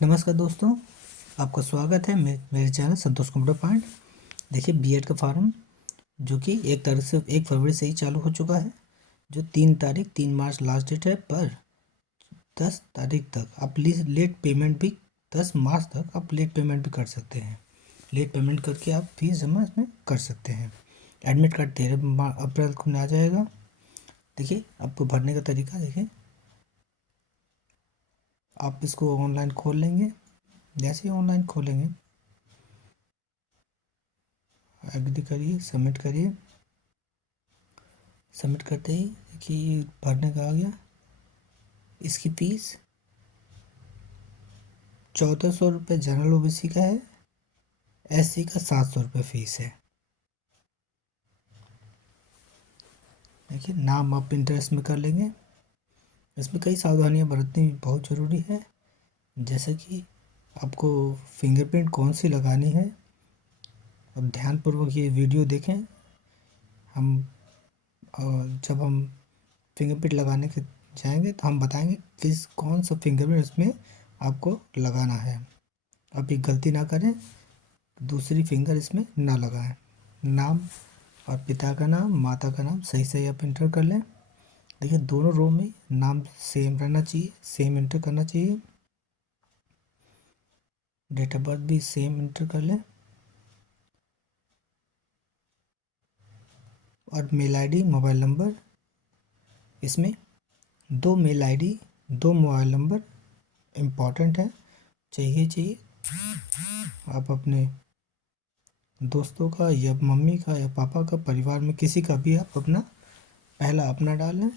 नमस्कार दोस्तों, आपका स्वागत है मेरे चैनल संतोष कंप्यूटर पॉइंट। देखिए बीएड का फॉर्म जो कि 1 फरवरी से ही चालू हो चुका है। जो 3 मार्च लास्ट डेट है, पर 10 तारीख तक आप लेट पेमेंट भी 10 मार्च तक आप लेट पेमेंट भी कर सकते हैं। लेट पेमेंट करके आप फीस जमा इसमें कर सकते हैं। एडमिट कार्ड 13 अप्रैल को आ जाएगा। देखिए आपको भरने का तरीका देखिए, आप इसको ऑनलाइन खोल लेंगे। जैसे ही ऑनलाइन खोलेंगे, एग्री करिए, सबमिट करिए। सबमिट करते ही देखिए भरने का आ गया। इसकी फ़ीस 1400 रुपये जनरल ओबीसी का है, एससी का 700 रुपये फ़ीस है। देखिए नाम आप इंटर इसमें कर लेंगे। इसमें कई सावधानियां बरतनी बहुत ज़रूरी है, जैसे कि आपको फिंगरप्रिंट कौन सी लगानी है। और ध्यानपूर्वक ये वीडियो देखें। हम जब हम फिंगरप्रिंट लगाने के जाएंगे तो हम बताएंगे कौन सा फिंगरप्रिंट इसमें आपको लगाना है। आप ये गलती ना करें, दूसरी फिंगर इसमें ना लगाएं। नाम और पिता का नाम, माता का नाम सही सही आप इंटर कर लें। देखिए दोनों रो में नाम सेम रहना चाहिए, सेम इंटर करना चाहिए। डेट ऑफ बर्थ भी सेम इंटर कर लें। और मेल आईडी, मोबाइल नंबर, इसमें 2 mail ID, 2 mobile number important है, चाहिए। आप अपने दोस्तों का या मम्मी का या पापा का, परिवार में किसी का भी आप पहला अपना डालें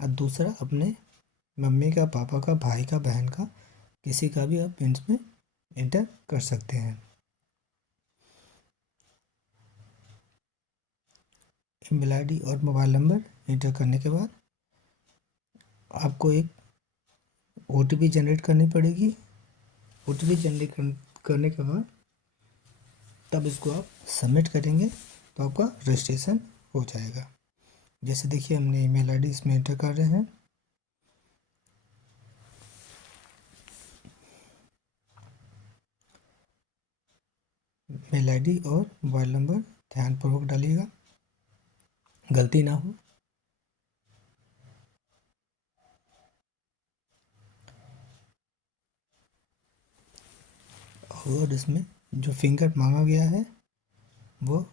और दूसरा अपने मम्मी का, पापा का, भाई का, बहन का, किसी का भी आप इसमें इंटर कर सकते हैं। ईमेल आईडी और मोबाइल नंबर इंटर करने के बाद आपको एक ओटीपी जनरेट करनी पड़ेगी। ओटीपी जनरेट करने के बाद तब इसको आप सबमिट करेंगे तो आपका रजिस्ट्रेशन हो जाएगा। जैसे देखिए हमने ईमेल आईडी इसमें इंटर कर रहे हैं। मेल आईडी और मोबाइल नंबर ध्यानपूर्वक डालिएगा, गलती ना हो। और इसमें जो फिंगर मांगा गया है वो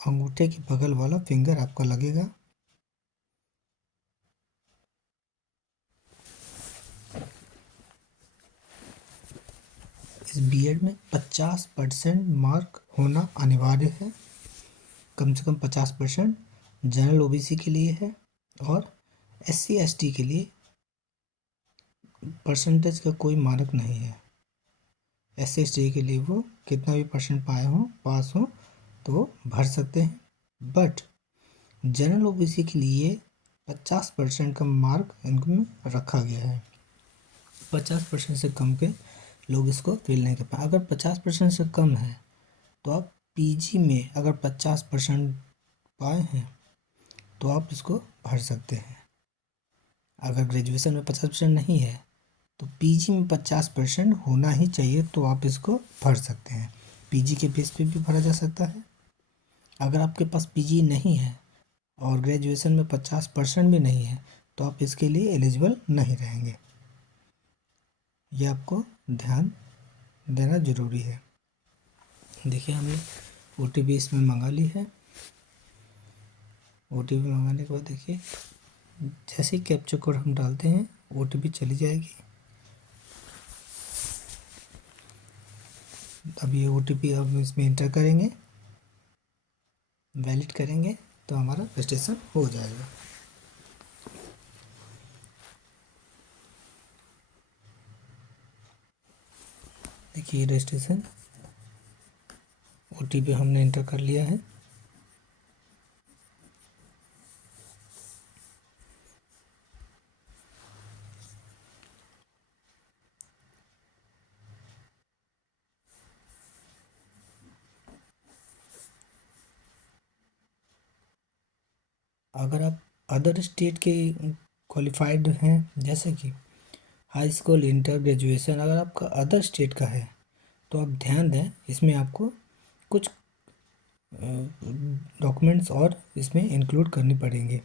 अंगूठे के बगल वाला फिंगर आपका लगेगा। इस बीएड में 50% मार्क होना अनिवार्य है। कम से कम 50% जनरल ओबीसी के लिए है, और एससी एसटी के लिए परसेंटेज का कोई मानक नहीं है। एससी एसटी के लिए वो कितना भी परसेंट पाए हों, पास हों, तो वो भर सकते हैं। बट जनरल ओबीसी के लिए 50% का मार्क इनमें रखा गया है। 50% से कम के लोग इसको फिल नहीं कर पाए। अगर 50% से कम है तो आप पीजी में अगर 50% पाए हैं तो आप इसको भर सकते हैं। अगर ग्रेजुएशन में 50% नहीं है तो पीजी में 50% होना ही चाहिए, तो आप इसको भर सकते हैं। पीजी के बेस पे भी भरा जा सकता है। अगर आपके पास पीजी नहीं है और ग्रेजुएशन में 50% भी नहीं है तो आप इसके लिए एलिजिबल नहीं रहेंगे। ये आपको ध्यान देना ज़रूरी है। देखिए हमने ओटीपी इसमें मंगा ली है। ओटीपी मंगाने के बाद देखिए जैसे ही कैप्चा कोड हम डालते हैं ओटीपी चली जाएगी। अब ये ओटीपी हम इसमें इंटर करेंगे, वैलिड करेंगे तो हमारा रजिस्ट्रेशन हो जाएगा। देखिए रजिस्ट्रेशन ओटीपी हमने इंटर कर लिया है। अगर आप अदर स्टेट के क्वालिफाइड हैं, जैसे कि हाई स्कूल, इंटर, ग्रेजुएशन अगर आपका अदर स्टेट का है तो आप ध्यान दें, इसमें आपको कुछ डॉक्यूमेंट्स और इसमें इंक्लूड करने पड़ेंगे।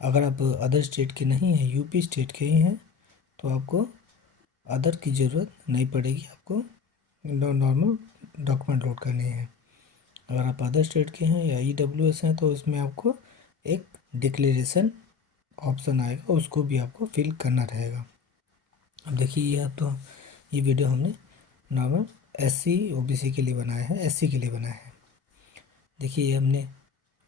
अगर आप अदर स्टेट के नहीं हैं, यूपी स्टेट के ही हैं, तो आपको अदर की ज़रूरत नहीं पड़ेगी, आपको नॉर्मल डॉक्यूमेंट लोड करने हैं। अगर आप अदर स्टेट के हैं या EWS हैं तो इसमें आपको एक डिक्लेरेशन ऑप्शन आएगा, उसको भी आपको फिल करना रहेगा। अब देखिए ये वीडियो हमने नॉर्मल SC OBC के लिए बनाया है, SC के लिए बनाया है। देखिए ये हमने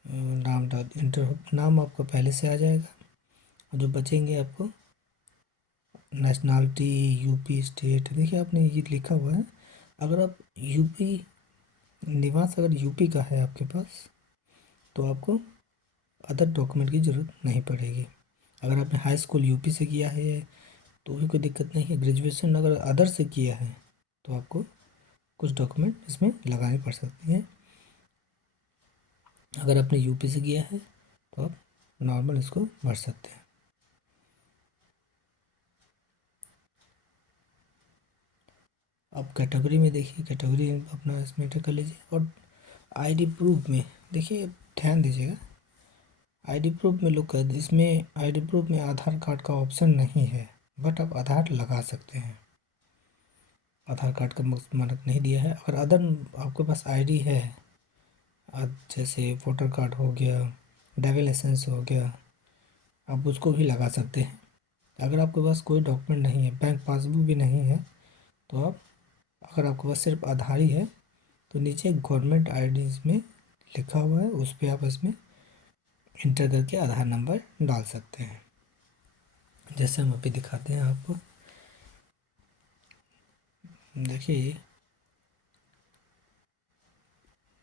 नाम डाल, इंटर नाम आपका पहले से आ जाएगा। जो बचेंगे आपको नेशनलिटी, यूपी स्टेट, देखिए आपने ये लिखा हुआ है। अगर आप यूपी निवास अगर यूपी का है आपके पास तो आपको अदर डॉक्यूमेंट की ज़रूरत नहीं पड़ेगी। अगर आपने हाई स्कूल यूपी से किया है तो भी कोई दिक्कत नहीं है। ग्रेजुएशन अगर अदर से किया है तो आपको कुछ डॉक्यूमेंट इसमें लगानी पड़ सकती हैं। अगर आपने यूपी से किया है तो आप नॉर्मल इसको भर सकते हैं। अब कैटेगरी में देखिए, कैटेगरी अपना इसमें एंटर कर लीजिए। और आईडी प्रूफ में देखिए, ध्यान दीजिएगा, आईडी प्रूफ में लोग कहते, इसमें आईडी प्रूफ में आधार कार्ड का ऑप्शन नहीं है, बट आप आधार लगा सकते हैं। आधार कार्ड का मानक नहीं दिया है। अगर अदर आपके पास आईडी है, जैसे वोटर कार्ड हो गया, ड्राइविंग लाइसेंस हो गया, आप उसको भी लगा सकते हैं। अगर आपके पास कोई डॉक्यूमेंट नहीं है, बैंक पासबुक भी नहीं है, तो आप, अगर आपके पास सिर्फ आधार ही है तो नीचे गवर्नमेंट आईडी इसमें लिखा हुआ है, उस पर आप इसमें इंटर करके आधार नंबर डाल सकते हैं। जैसे हम अभी दिखाते हैं आपको, देखिए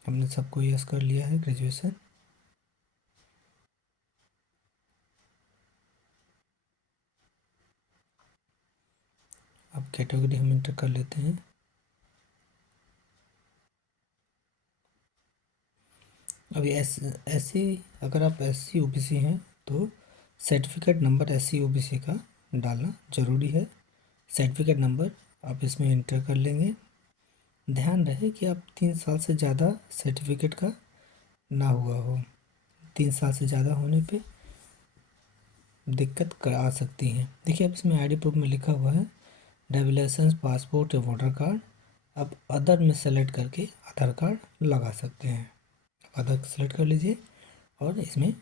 हमने सबको यस कर लिया है ग्रेजुएशन। अब कैटेगरी हम इंटर कर लेते हैं। अब SC अगर आप SC OBC हैं तो सर्टिफिकेट नंबर SC OBC का डालना ज़रूरी है। सर्टिफिकेट नंबर आप इसमें इंटर कर लेंगे। ध्यान रहे कि आप 3 साल से ज़्यादा सर्टिफिकेट का ना हुआ हो। 3 साल से ज़्यादा होने पे दिक्कत आ सकती है। देखिए अब इसमें आईडी प्रूफ में लिखा हुआ है ड्राइविंग लाइसेंस, पासपोर्ट या वोटर कार्ड। आप अदर में सेलेक्ट करके आधार कार्ड लगा सकते हैं। आधार सेलेक्ट कर लीजिए और इसमें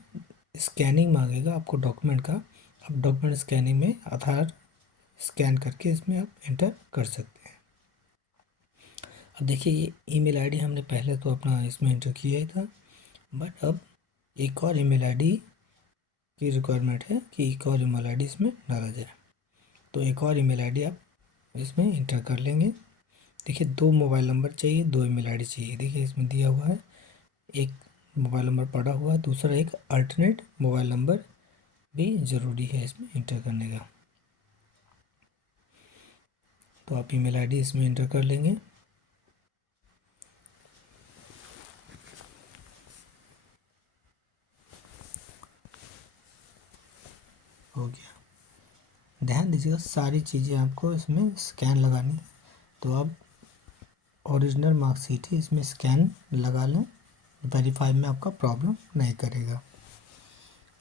स्कैनिंग मांगेगा आपको डॉक्यूमेंट का। आप डॉक्यूमेंट स्कैनिंग में आधार स्कैन करके इसमें आप एंटर कर सकते हैं। अब देखिए ये ईमेल आईडी हमने पहले तो अपना इसमें एंटर किया ही था, बट अब एक और ईमेल आईडी की रिक्वायरमेंट है कि एक और ईमेल आईडी इसमें डाला जाए। तो एक और ईमेल आईडी आप इसमें इंटर कर लेंगे। देखिए 2 मोबाइल नंबर चाहिए, 2 ईमेल आईडी चाहिए। देखिए इसमें दिया हुआ है, एक मोबाइल नंबर पड़ा हुआ है, दूसरा एक अल्टरनेट मोबाइल नंबर भी ज़रूरी है इसमें इंटर करने का। तो आप ईमेल आईडी इसमें इंटर कर लेंगे। हो गया। ध्यान दीजिएगा, सारी चीज़ें आपको इसमें स्कैन लगानी है। तो आप ओरिजिनल मार्कशीट ही इसमें स्कैन लगा लें, वेरीफाई में आपका प्रॉब्लम नहीं करेगा।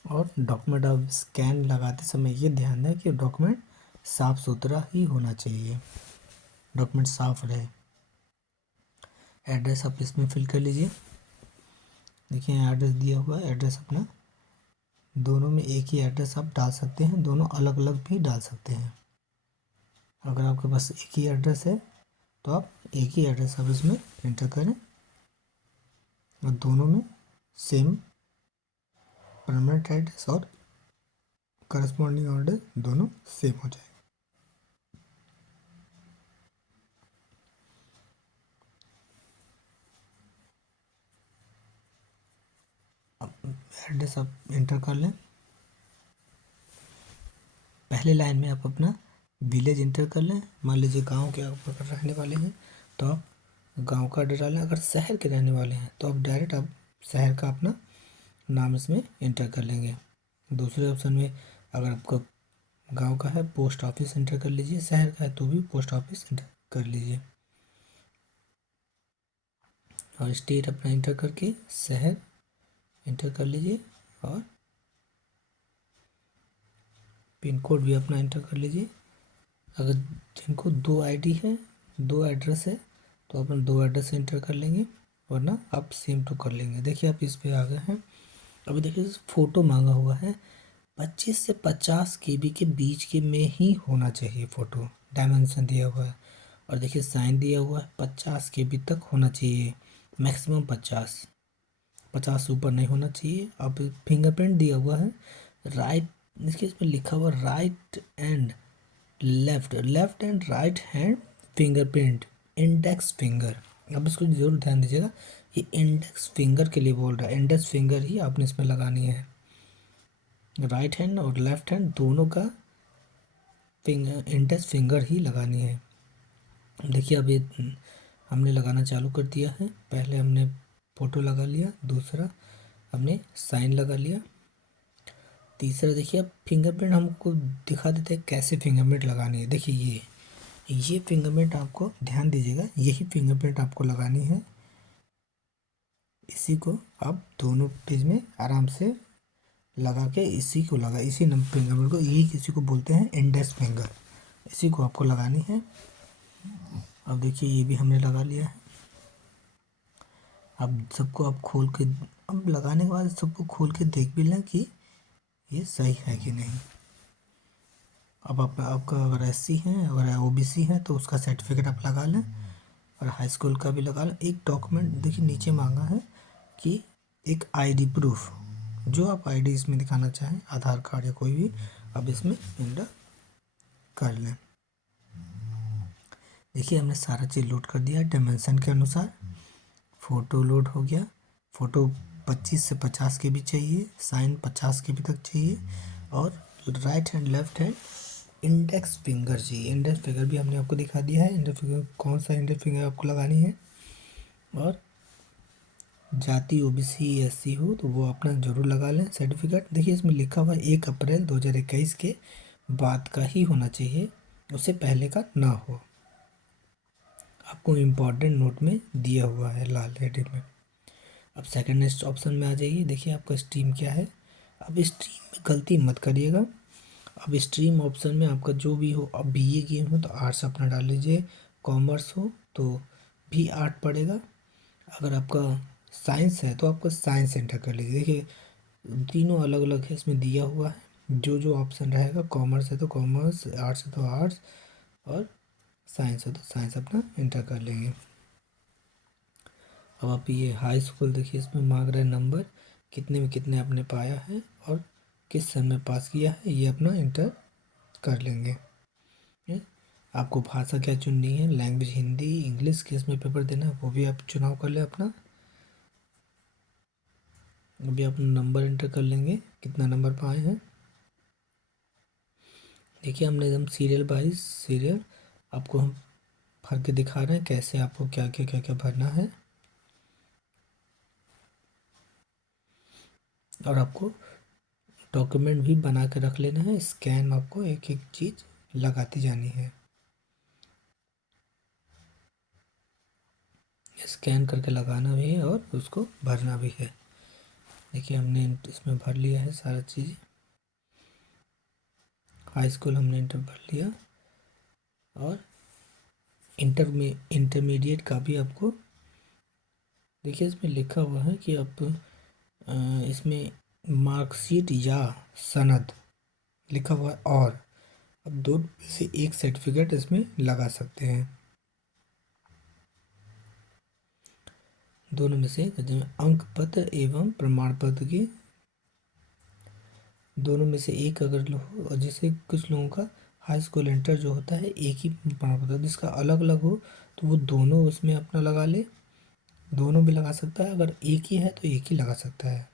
और डॉक्यूमेंट आप स्कैन लगाते समय ये ध्यान दें कि डॉक्यूमेंट साफ़ सुथरा ही होना चाहिए, डॉक्यूमेंट साफ़ रहे। एड्रेस आप इसमें फिल कर लीजिए। देखिए एड्रेस दिया हुआ है, एड्रेस अपना दोनों में एक ही एड्रेस आप डाल सकते हैं, दोनों अलग अलग भी डाल सकते हैं। अगर आपके पास एक ही एड्रेस है तो आप एक ही एड्रेस आप इसमें एंटर करें और दोनों में सेम परमानेंट एड्रेस और करस्पॉन्डिंग एड्रेस दोनों सेम हो जाए। अब एड्रेस आप एंटर कर लें। पहले लाइन में आप अपना विलेज इंटर कर लें। मान लीजिए गांव के आप अगर रहने वाले हैं तो आप गांव का एड्रेस डालें। अगर शहर के रहने वाले हैं तो आप डायरेक्ट आप शहर का अपना नाम इसमें इंटर कर लेंगे। दूसरे ऑप्शन में अगर आपको गांव का है पोस्ट ऑफिस एंटर कर लीजिए, शहर का है तो भी पोस्ट ऑफिस एंटर कर लीजिए, और स्टेट अपना एंटर करके शहर एंटर कर लीजिए, और पिन कोड भी अपना एंटर कर लीजिए। अगर जिनको 2 ID है, 2 एड्रेस है, तो अपन 2 एड्रेस एंटर कर लेंगे, वरना आप सेम टू कर लेंगे। देखिए आप इस पे आ गए हैं। अभी देखिए फ़ोटो मांगा हुआ है, 25 से 50 KB के बीच के में ही होना चाहिए फ़ोटो, डायमेंशन दिया हुआ है। और देखिए साइन दिया हुआ है 50 KB तक होना चाहिए, मैक्सिमम 50 से ऊपर नहीं होना चाहिए। अब फिंगरप्रिंट दिया हुआ है राइट, देखिए इसमें लिखा हुआ right and left and right hand fingerprint, index finger. अब इसको जरूर ध्यान दीजिएगा, ये इंडेक्स फिंगर के लिए बोल रहा है, इंडेक्स फिंगर ही आपने इसमें लगानी है। राइट हैंड और लेफ्ट हैंड दोनों का फिंगर, इंडेक्स फिंगर ही लगानी है। देखिए अब ये हमने लगाना चालू कर दिया है। पहले हमने फ़ोटो लगा लिया, दूसरा हमने साइन लगा लिया, तीसरा देखिए अब फिंगरप्रिंट हमको दिखा देते हैं कैसे फिंगरप्रिंट लगानी है। देखिए ये फिंगरप्रिंट आपको ध्यान दीजिएगा, यही फिंगरप्रिंट आपको लगानी है। इसी को आप दोनों पेज में आराम से लगा के इसी को लगा, इसी फिंगरप्रिंट को, यही किसी को बोलते हैं इंडेक्स फिंगर, इसी को आपको लगानी है। अब देखिए ये भी हमने लगा लिया है। अब सबको आप खोल के, अब लगाने के बाद सबको खोल के देख भी लें कि ये सही है कि नहीं। अब आपका अगर SC है, अगर OBC है तो उसका सर्टिफिकेट आप लगा लें, और हाई स्कूल का भी लगा लें। एक डॉक्यूमेंट देखिए नीचे मांगा है कि एक ID प्रूफ, जो आप ID इसमें दिखाना चाहें, आधार कार्ड या कोई भी, अब इसमें एंटर कर लें। देखिए हमने सारा चीज़ लोड कर दिया डायमेंशन के अनुसार। फ़ोटो लोड हो गया, फ़ोटो 25 से 50 KB चाहिए, साइन 50 KB तक चाहिए, और right hand left hand index finger चाहिए। इंडेक्स फिंगर भी हमने आपको दिखा दिया है, इंडेक्स फिंगर कौन सा इंडेक्स फिंगर आपको लगानी है। और जाति OBC SC हो तो वो अपना ज़रूर लगा लें सर्टिफिकेट। देखिए इसमें लिखा हुआ है 1 अप्रैल 2021 के बाद का ही होना चाहिए, उससे पहले का ना हो। आपको इम्पॉर्टेंट नोट में दिया हुआ है लाल हेडिंग में। अब सेकंड नेक्स्ट ऑप्शन में आ जाइए। देखिए आपका स्ट्रीम क्या है। अब स्ट्रीम में गलती मत करिएगा। अब स्ट्रीम ऑप्शन में आपका जो भी हो, अब BA किए हो तो आर्ट्स अपना डाल लीजिए, कॉमर्स हो तो भी आर्ट पड़ेगा, अगर आपका साइंस है तो आपका साइंस एंटर कर लीजिए। देखिए तीनों अलग अलग है इसमें दिया हुआ है, जो जो ऑप्शन रहेगा, कॉमर्स है तो कॉमर्स, आर्ट्स है तो आर्ट्स, और साइंस है तो साइंस अपना एंटर कर लेंगे। अब आप ये हाई स्कूल देखिए इसमें मांग रहे नंबर, कितने में कितने आपने पाया है और किस सन में पास किया है, ये अपना एंटर कर लेंगे। आपको भाषा क्या चुननी है, लैंग्वेज हिंदी इंग्लिश, किस में पेपर देना है वो भी आप चुनाव कर ले अपना। अभी आप नंबर एंटर कर लेंगे, कितना नंबर पाए हैं। देखिए हमने एकदम सीरियल बाइज सीरियल आपको हम भर के दिखा रहे हैं कैसे आपको क्या क्या भरना है, और आपको डॉक्यूमेंट भी बना के रख लेना है। स्कैन आपको एक एक चीज़ लगाती जानी है, स्कैन करके लगाना भी है और उसको भरना भी है। देखिए हमने इसमें भर लिया है सारा चीज़। हाई स्कूल हमने इंटर भर लिया, और इंटरमीडिएट का भी आपको देखिए इसमें लिखा हुआ है कि आप इसमें मार्कशीट या सनद लिखा हुआ है, और अब दो से एक सर्टिफिकेट इसमें लगा सकते हैं, दोनों में से अंक पत्र एवं प्रमाण पत्र की दोनों में से एक अगर हो, और जैसे कुछ लोगों का हाई स्कूल इंटर जो होता है एक ही प्रमाण पत्र, जिसका अलग अलग हो तो वो दोनों उसमें अपना लगा ले, दोनों भी लगा सकता है, अगर एक ही है तो एक ही लगा सकता है।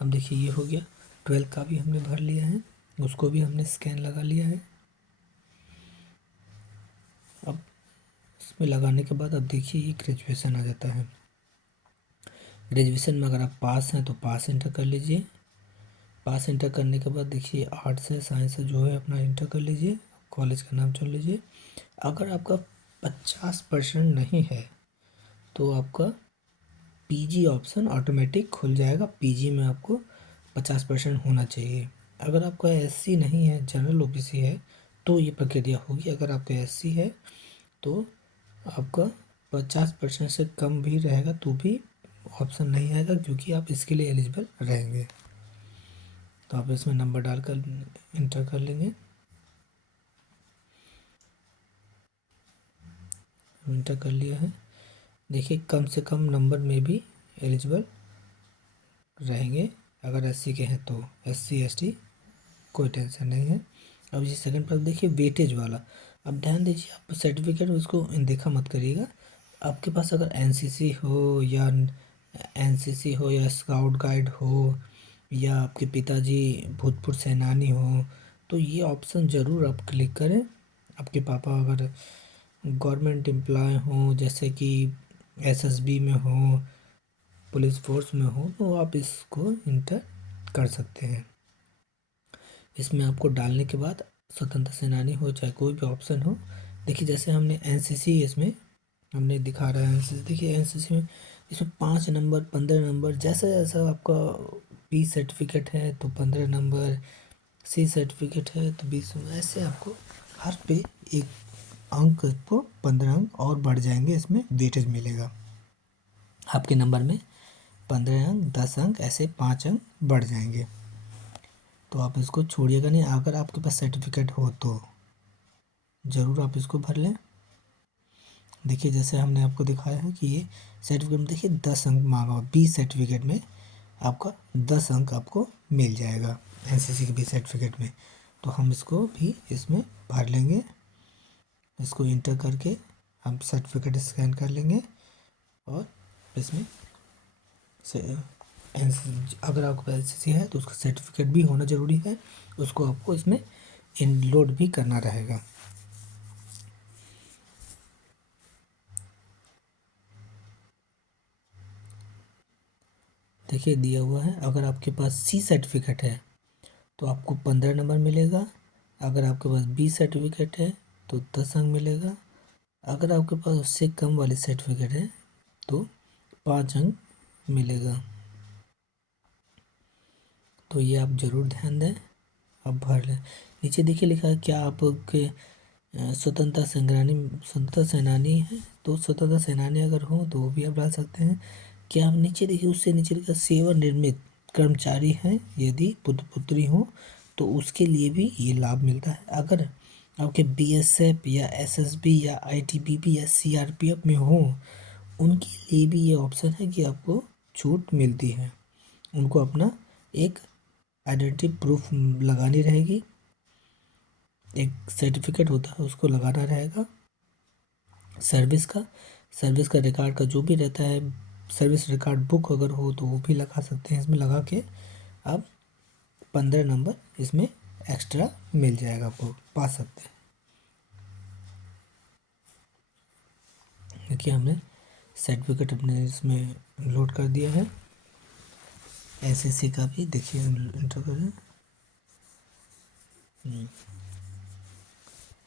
अब देखिए ये हो गया, 12th का भी हमने भर लिया है, उसको भी हमने स्कैन लगा लिया है। अब इसमें लगाने के बाद अब देखिए ये ग्रेजुएशन आ जाता है। ग्रेजुएशन में अगर आप पास हैं तो पास एंटर कर लीजिए, पास इंटर करने के बाद देखिए आर्ट्स से साइंस से जो है अपना इंटर कर लीजिए, कॉलेज का नाम चुन लीजिए। अगर आपका 50% नहीं है तो आपका पीजी ऑप्शन ऑटोमेटिक खुल जाएगा। पीजी में आपको 50% होना चाहिए। अगर आपका एससी नहीं है, जनरल ओबीसी है, तो ये प्रक्रिया होगी। अगर आपका एससी है तो आपका 50% से कम भी रहेगा तो भी ऑप्शन नहीं आएगा, क्योंकि आप इसके लिए एलिजिबल रहेंगे। तो आप इसमें नंबर डालकर इंटर कर लेंगे। इंटर कर लिया है। देखिए कम से कम नंबर में भी एलिजिबल रहेंगे अगर एससी के हैं तो। एससी एसटी कोई टेंशन नहीं है। अब ये सेकंड पर देखिए वेटेज वाला। अब ध्यान दीजिए, आप सर्टिफिकेट उसको देखा मत करिएगा। आपके पास अगर एनसीसी हो या स्काउट गाइड हो या आपके पिताजी भूतपूर्व सेनानी हो तो ये ऑप्शन ज़रूर आप क्लिक करें। आपके पापा अगर गवर्नमेंट एम्प्लॉय हों, जैसे कि एसएसबी में हो, पुलिस फोर्स में हो, तो आप इसको इंटर कर सकते हैं। इसमें आपको डालने के बाद स्वतंत्र सेनानी हो चाहे कोई भी ऑप्शन हो। देखिए जैसे हमने एनसीसी इसमें हमने दिखा रहा है एनसीसी। देखिए एनसीसी में इसमें 5 नंबर, 15 नंबर, जैसा जैसा आपका बी सर्टिफिकेट है तो 15 नंबर, सी सर्टिफिकेट है तो 20 नंबर, ऐसे आपको हर पे एक अंक को 15 अंक और बढ़ जाएंगे। इसमें वेटेज मिलेगा आपके नंबर में। 15 अंक, 10 अंक, ऐसे 5 अंक बढ़ जाएंगे। तो आप इसको छोड़िएगा नहीं। अगर आपके पास सर्टिफिकेट हो तो ज़रूर आप इसको भर लें। देखिए जैसे हमने आपको दिखाया है कि ये सर्टिफिकेट में देखिए 10 अंक मांगा हुआ। बी सर्टिफिकेट में आपका 10 अंक आपको मिल जाएगा एनसीसी के बी सर्टिफिकेट में। तो हम इसको भी इसमें भर लेंगे। इसको इंटर करके हम सर्टिफिकेट स्कैन कर लेंगे और इसमें से अगर आपके पास एनसीसी है तो उसका सर्टिफिकेट भी होना ज़रूरी है। उसको आपको इसमें इनलोड भी करना रहेगा। देखिए दिया हुआ है, अगर आपके पास सी सर्टिफिकेट है तो आपको 15 नंबर मिलेगा। अगर आपके पास बी सर्टिफिकेट है तो 10 अंक मिलेगा। अगर आपके पास उससे कम वाली सर्टिफिकेट है तो 5 अंक मिलेगा। तो ये आप ज़रूर ध्यान दें। आप भर लें। नीचे देखिए लिखा है क्या आपके स्वतंत्रता सेनानी है, तो स्वतंत्रता सेनानी अगर हो तो वो भी आप डाल सकते हैं। क्या आप नीचे देखिए उससे नीचे लिखा सेवानिवृत्त कर्मचारी हैं, यदि पुत्र पुत्री हो तो उसके लिए भी ये लाभ मिलता है। अगर आपके बीएसएफ या एसएसबी या आईटीबीपी या सीआरपीएफ में हो उनके लिए भी ये ऑप्शन है कि आपको छूट मिलती है। उनको अपना एक आइडेंटिटी प्रूफ लगानी रहेगी, एक सर्टिफिकेट होता है उसको लगाना रहेगा सर्विस का रिकॉर्ड का जो भी रहता है। सर्विस रिकॉर्ड बुक अगर हो तो वो भी लगा सकते हैं। इसमें लगा के आप 15 नंबर इसमें एक्स्ट्रा मिल जाएगा, आपको पा सकते हैं। देखिए हमने सर्टिफिकेट अपने इसमें लोड कर दिया है। एसएससी का भी देखिए इंटर करें।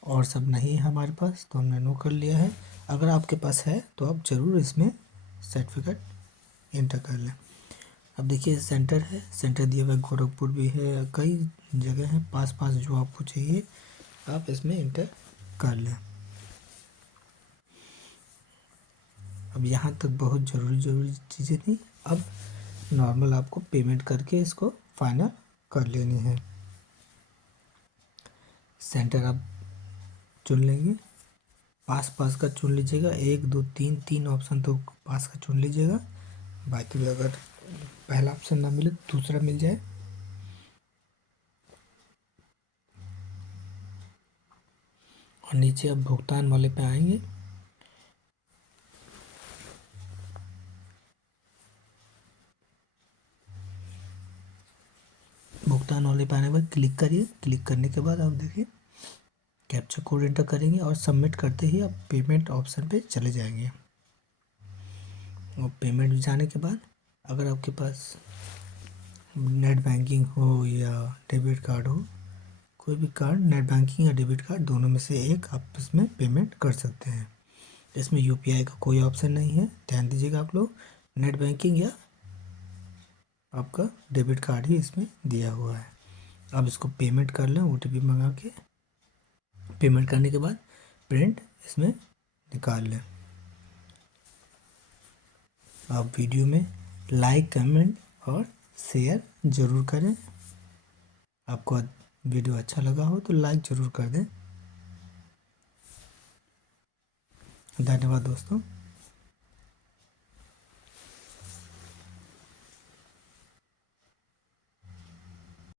और सब नहीं है हमारे पास तो हमने नो कर लिया है। अगर आपके पास है तो आप ज़रूर इसमें सर्टिफिकेट इंटर कर लें। अब देखिए सेंटर है, सेंटर दिया हुआ है, गोरखपुर भी है, कई जगह हैं पास पास जो आपको चाहिए आप इसमें इंटर कर लें। अब यहाँ तक बहुत ज़रूरी चीज़ें थी। अब नॉर्मल आपको पेमेंट करके इसको फाइनल कर लेनी है। सेंटर आप चुन लेंगे, पास का चुन लीजिएगा। 1 2 3 3 ऑप्शन तो पास का चुन लीजिएगा। बाकी भी अगर पहला ऑप्शन ना मिले तो दूसरा मिल जाए। और नीचे अब भुगतान वाले पे आएंगे। भुगतान वाले पे आने के बाद क्लिक करिए। क्लिक करने के बाद आप देखिए कैप्चा कोड एंटर करेंगे और सबमिट करते ही आप पेमेंट ऑप्शन पे चले जाएंगे। और पेमेंट जाने के बाद अगर आपके पास नेट बैंकिंग हो या डेबिट कार्ड हो, कोई भी कार्ड, नेट बैंकिंग या डेबिट कार्ड दोनों में से एक आप इसमें पेमेंट कर सकते हैं। इसमें यूपीआई का कोई ऑप्शन नहीं है, ध्यान दीजिएगा आप लोग। नेट बैंकिंग या आपका डेबिट कार्ड ही इसमें दिया हुआ है। अब इसको पेमेंट कर लें ओटीपी मंगा के। पेमेंट करने के बाद प्रिंट इसमें निकाल लें। आप वीडियो में लाइक, कमेंट और शेयर ज़रूर करें। आपको वीडियो अच्छा लगा हो तो लाइक ज़रूर कर दें। धन्यवाद दोस्तों।